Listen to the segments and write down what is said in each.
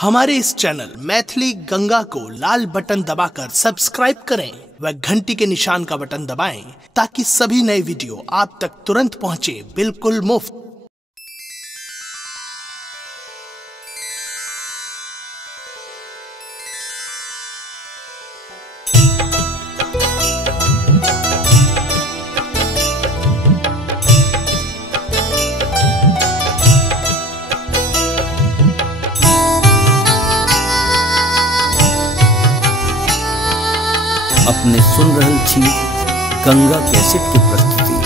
हमारे इस चैनल मैथिली गंगा को लाल बटन दबाकर सब्सक्राइब करें व घंटी के निशान का बटन दबाएं ताकि सभी नए वीडियो आप तक तुरंत पहुंचे बिल्कुल मुफ्त। अपने सुन रहल छी गंगा कैसेट की प्रस्तुति।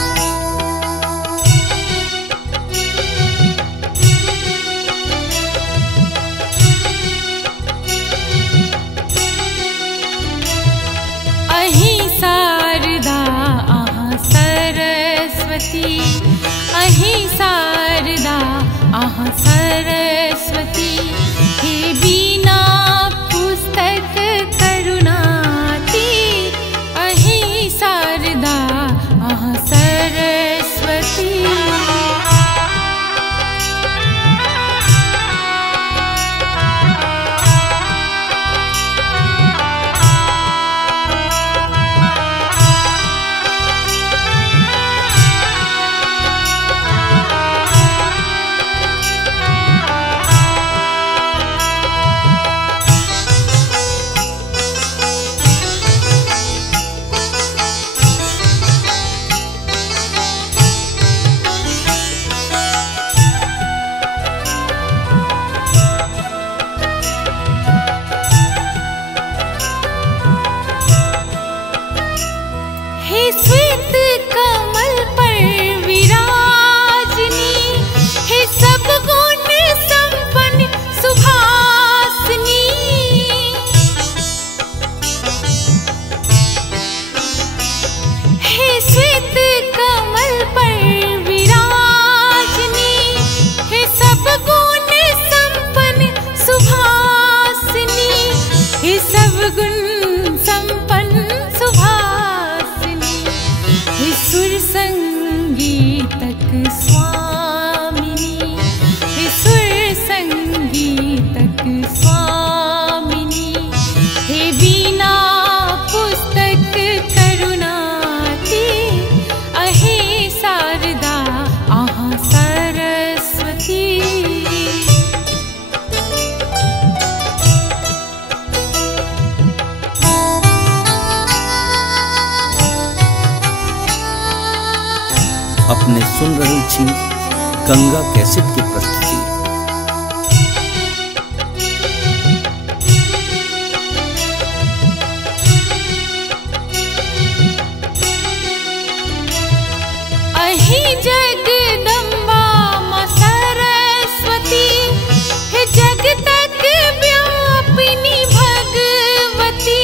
अहि शारदा अहाँ सरस्वती, अहि शारदा अहाँ सरस्वती, हे बीना पुस्तक करुणाती, अहि शारदा अहाँ सरस्वती। श्वेत कमल पर विराजनी, हे सब गुण संपन्न सुभासिनी, हे श्वेत कमल पर विराजनी, हे सब गुण संपन्न सुभासिनी, हे सब गुण संपन्न हे सुर संगीतक स्वामिनी, हे सुर संगीतक स्वामिनी, हे बीना पुस्तक करुणाती, अहि शारदा अहाँ सरस्वती। अपने सुन रहल छी गंगा कैसेट की प्रस्तुति। अहि जगदम्बा मां सरस्वती, हे जगतक व्यापिनी भगवती,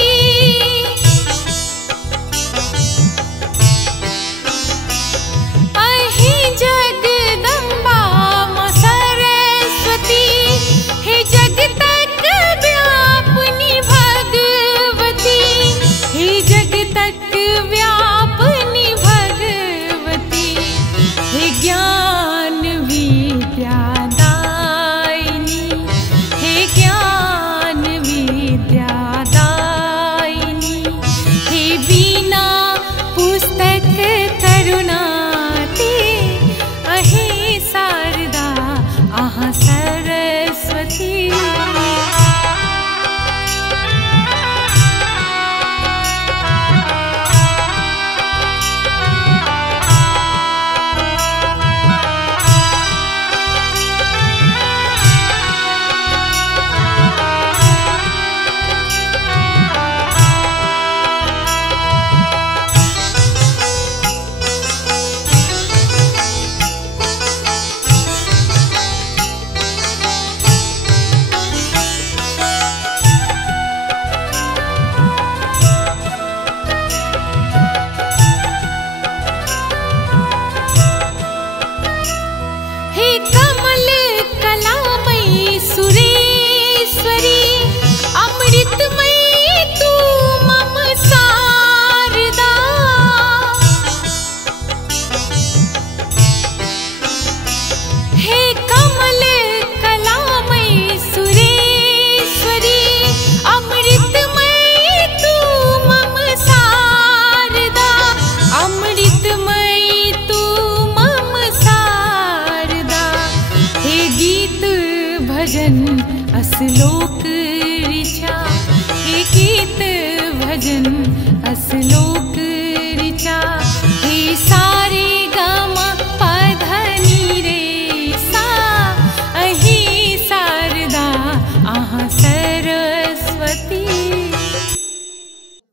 अहि जगदम्बा मां सरस्वती, भजन असलोक ऋचा, हे गीत भजन असलोक ऋचा, हे सारे गामा पधनी रे सा, अहि शारदा आहा सरस्वती।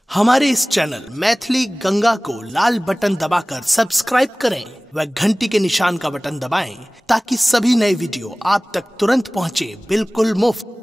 हमारे इस चैनल मैथिली गंगा को लाल बटन दबाकर सब्सक्राइब करें व घंटी के निशान का बटन दबाएं ताकि सभी नए वीडियो आप तक तुरंत पहुंचे बिल्कुल मुफ्त।